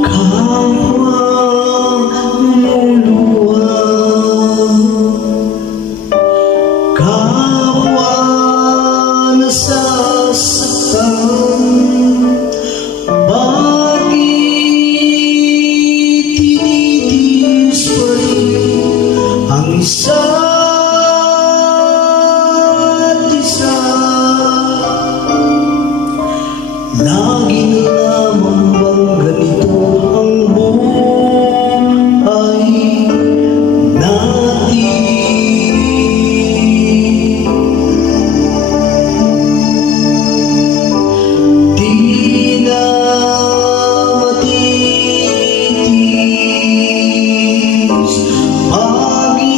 Kapwa lumuluwa, kapwa nasasaktan, bakit tinitiis pa rin ang isa't isa? Lagi na lamang bang ganito ang buhay natin? Di na matitis paghirap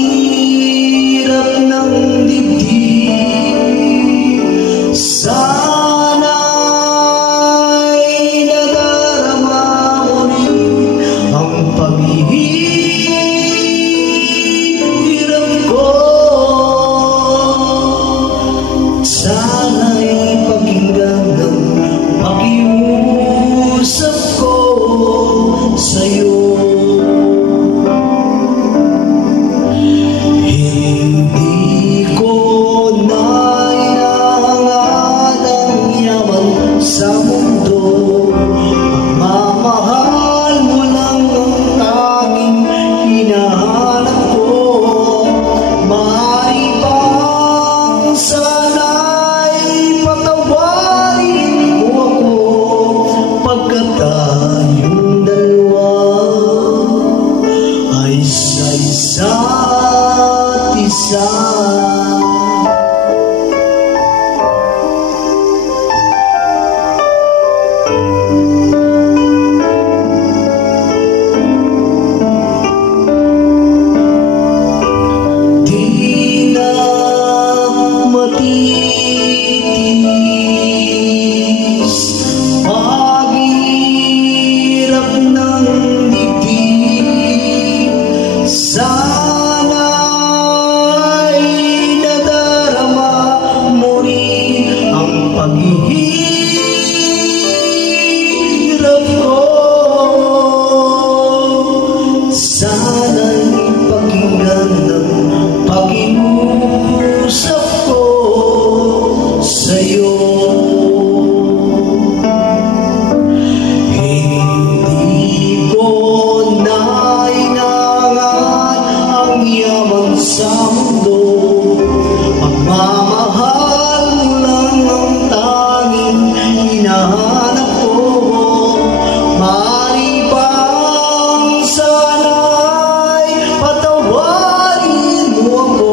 ng dibdib. Sana'y nadarama mo rin ang paghihirap ko. Sana'y pakinggan ng pakiusap ko sa'yo. Hindi ko na inahangad ang yaman sa mundo. Mamahal mo lang ang tanging hinahanap ko. Maaari bang sana'y patawarin mo ako pagkat tayong dalawa ay sa isa't isa. Di na matitis paghirap ng dibdib. Sana'y nadarama mo rin ang paghihirap ko. Sana'y pakinggan ng pakiusap ko sa'yo. Hindi ko na inangan ang yaman sa mundo. Pagmamahal mo lang ang tanging hinahanap ko. Maaari bang sana'y patawarin mo ako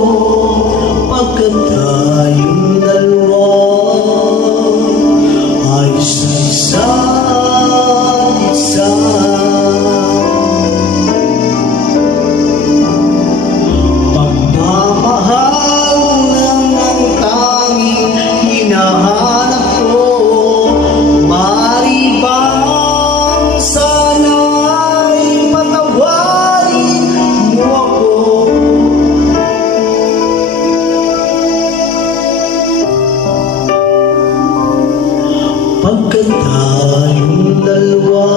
pagkat tayong dalawa ay sa isa't isa. Pagmamahal lang ang tanging hinahanap ko. Maaari bang sana'y patawarin mo ako pagkat tayong dalawa